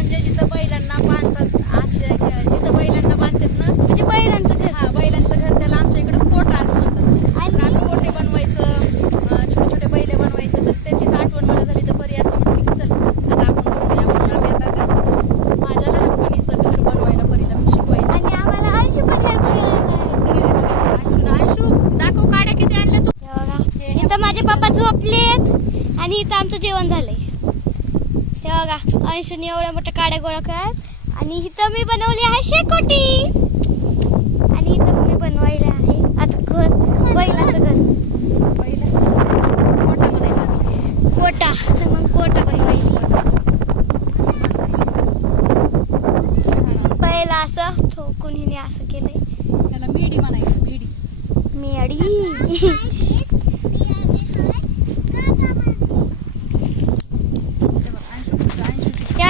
म्हणजे जिथं बैलांना बांधतात असे जिथं बैलांना बांधतात ना म्हणजे बैलांचं घर. हा बैलांचं घर त्याला आमच्या इकडे कोटा असं म्हणतात. आणि आम्ही कोटे बनवायचं छोटे छोटे बैले बनवायचं. तर त्याचीच आठवण मला झाली तर परी असं म्हटली की चल आता आपण बघूया म्हणून आम्ही आता माझ्या लहानपणीचं घर बनवायला परीला मी शिकवायला. आणि आम्हाला अंशू पण अंशू दाखव काड्या किती आणल्या तू. इथं माझे पप्पा झोपलेत आणि इथं आमचं जेवण झालंय. हे बघा अंशूने एवढ्या मोठ्या काड्या गोळा करत. आणि इथं मी बनवली आहे शेकोटी. आणि इथं मम्मी बनवायला आहे आता घर बैलाचं घर. कोटा म्हणायचा कोटा. तर मग कोटा बनवायची. पहिला असं ठोकून हिने असं केलंय. त्याला मिडी म्हणायचं मिडी. मिडी.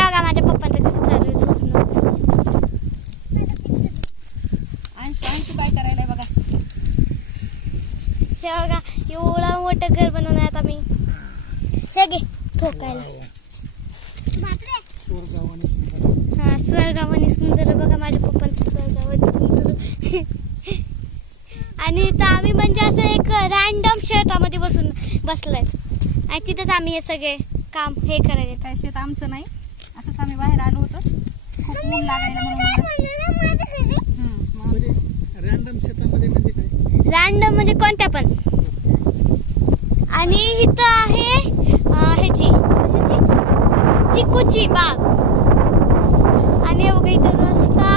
बघा माझ्या पप्पांचं कसं चालू आहे झोपणं. अंशू काय करायला बघा. हे बघा एवढं मोठं घर बनवणार आता मी. हे घे ठोकायला. हा स्वर्गावाने सुंदर. बघा माझ्या पप्पांचं स्वर्गावाने सुंदर. आणि इथं आम्ही म्हणजे असं एक रॅन्डम शेतामध्ये बसलाय. आणि तिथेच आम्ही हे सगळे काम हे करायला. काय शेत आमचं नाही असंच आम्ही बाहेर आलो होतो. खूप ऊन लागायला म्हणून. रॅन्डम शेतामध्ये म्हणजे काय? रॅन्डम म्हणजे कोणत्या पण. आणि इथं आहे ह्याची चिकूची बाग. आणि बघा इथं रस्ता.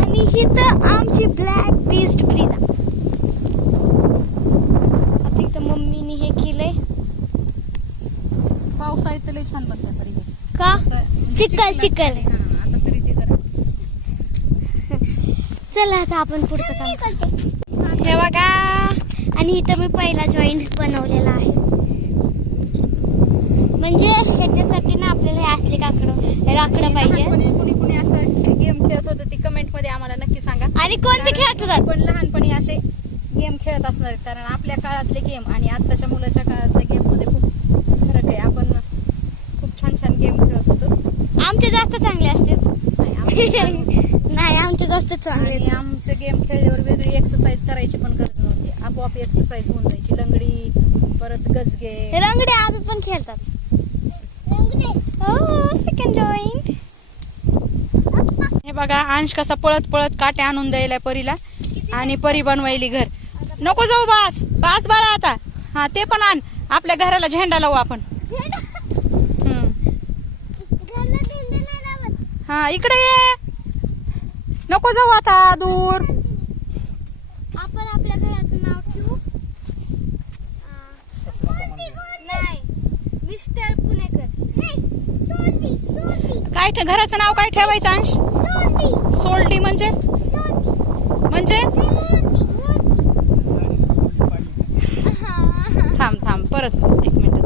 आणि इथं आमची ब्लॅक बीस्ट ब्रिज. आता इथं मम्मीने हे केलंय. पावसाळ्यात लय छान बनतंय परी. का चिखल चिखल. आता तरी ते जरा चला आता आपण पुढचं काम करतो. हे बघा. आणि इथं मी पहिला जॉईंट बनवलेला आहे. म्हणजे ह्याच्यासाठी ना आपल्याला हे असले लाकडं पाहिजे. कुणी कुणी असं गेम खेळत होतं ती कमेंट मध्ये आम्हाला नक्की सांगा. आणि कोणते खेळत होतात. पण लहानपणी असे गेम खेळत असणार आहेत. कारण आपल्या काळातले गेम आणि आताच्या मुलाच्या काळातल्या गेम मध्ये खूप फरक आहे. आपण खूप छान छान गेम खेळत होतो. आमचे जास्त चांगले असते. नाही आमचे जास्त चांगले. आणि आमचे गेम खेळल्यावर वेगळी एक्सरसाइज करायची पण गरज नव्हती. आपोआप एक्सरसाइज होऊन जायची. लंगडी परत गजगे रंगडे आम्ही पण खेळतात. Second joint. हे बघा अंश कसा पळत पळत काटे आणून द्यायला परीला. आणि परी बनवायली घर. नको जाऊ बास बास बाळा आता. हा ते पण आण. आपल्या घराला झेंडा लावू आपण. हा इकडे ये. नको जाऊ आता दूर. आपण आपल्या घराचं नाव ठेवू. नाही मिस्टर पुणेकर. काय घराचं नाव काय ठेवायचं अंश. सोल्टी म्हणजे थांब परत एक मिनिट.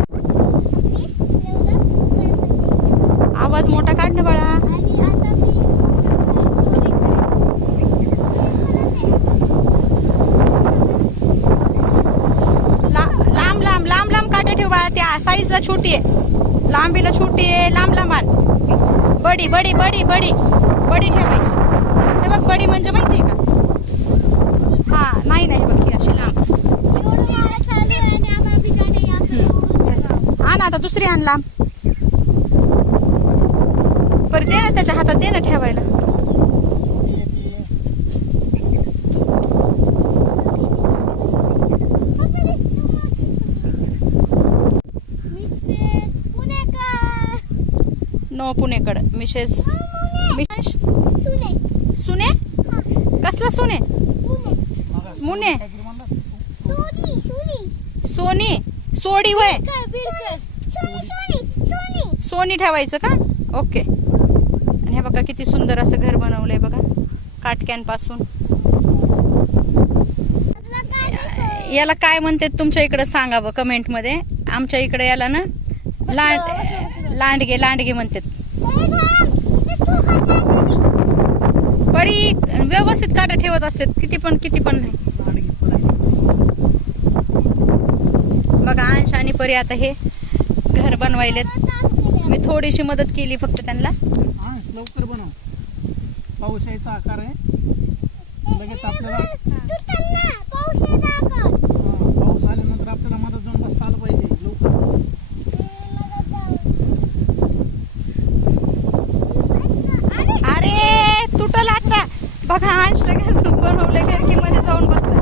आवाज मोठा काढ ना बाळा. आणि आता मी लांब काटे ठेव बाळा. त्या साईजला छोटी आहे. लांबीला छोटी आहे. लांब आण. बडी ठेवायची. हे बघ बडी म्हणजे माहितीये का. हा नाही बघ ही अशी लांब. आण आता दुसरी आण लांब. बरं दे ना त्याच्या हातात दे ना ठेवायला. नो पुणेकड मिसेस सुने. कसला सुने. मुने सोनी सोडी वय. सोनी ठेवायचं का. ओके. आणि हे बघा किती सुंदर असं घर बनवलंय बघा काटक्यांपासून. याला काय म्हणते तुमच्या इकडे सांगा ब कमेंट मध्ये. आमच्या इकडे याला ना लांडगे म्हणतात. पडी व्यवस्थित काटा ठेवत असतात. किती पण नाही. बघा अंश आणि परी आता हे घर बनवायलेत. मी थोडीशी मदत केली फक्त त्यांना. अंश लवकर बनव, पाऊस यायचा आकार आहे. लगेच आपल्याला पाऊस आल्यानंतर आपल्याला मदत जाऊन बसता आलं पाहिजे लवकर. अरे तुटल आता बघा. अंश लगेच बनवलंय खिडकी मध्ये जाऊन बसला.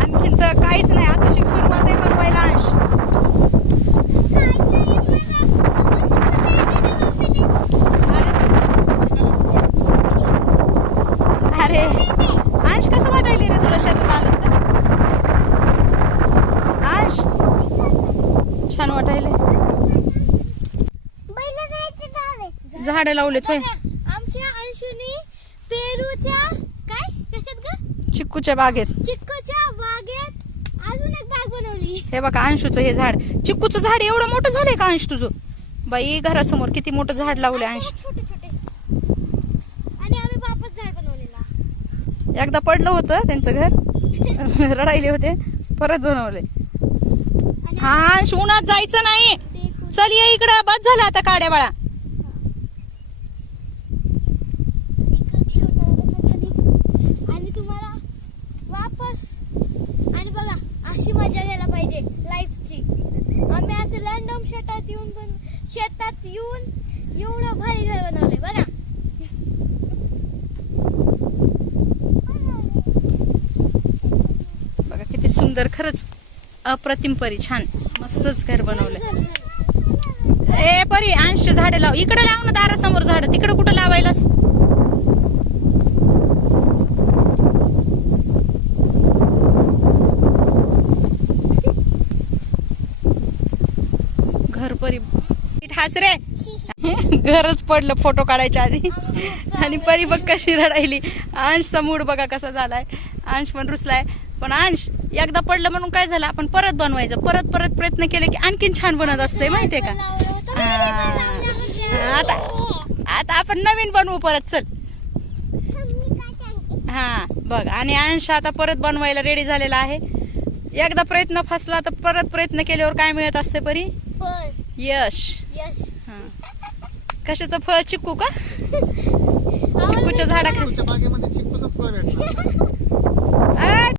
आणखीन तर काहीच नाही, आता सुरुवात आहे बनवायला. अंश अरे अंश कसं वाटायला रे तुला शेतात आलं तर? अंश छान वाटायले. झाडं लावलेत होय आमच्या अंशुनी पेरूच्या काय कशात ग चिक्कूच्या बागेत. चिक्कूच्या बागेत अजून एक बाग बनवली. हे बघा अंशूचं हे झाड, चिक्कूचं झाड एवढं मोठं झालंय का अंश तुझं? बाई घरासमोर किती मोठं झाड लावले अंश. छोटे छोटे आणि आम्ही वापस झाड बनवलेला. एकदा पडलं होतं त्यांचं घर, रडायले होते, परत बनवले. हा अंश उन्हात जायचं नाही. चल ये इकडं, बस झालं आता काड्या बाळा. आणि तुम्हाला वापस आणि बघा अशी मजा घ्यायला पाहिजे लाईफची. आम्ही असं रॅन्डम शेतात येऊन एवढं भारी घर बनवलंय बघा. बघा किती सुंदर, खरंच अप्रतिम परी, छान मस्तच घर बनवलंय. ए परी अंशचे झाडे लाव, इकडे लाव ना दारासमोर झाड, तिकडे कुठं लावायलास? घर परी ठास रे. घरच पडलं फोटो काढायच्या आधी. आणि परी बघ कशी रडायली. अंशचा मूड बघा कसा झालाय. अंश पण रुसलाय. पण अंश एकदा पडलं म्हणून काय झालं, आपण परत बनवायचं. परत परत प्रयत्न केले की आणखीन छान बनत असते, माहितीये का? आता आता आपण नवीन बनवू परत. चल हा बघ. आणि अंश आता परत बनवायला रेडी झालेला आहे. एकदा प्रयत्न फसला तर परत प्रयत्न केल्यावर काय मिळत असते परी? फळ, यश. यश. कशाचं फळ? चिक्कू का? चिक्कूच्या झाडाखाली बागेमध्ये चिक्कूचं फळ भेटणार.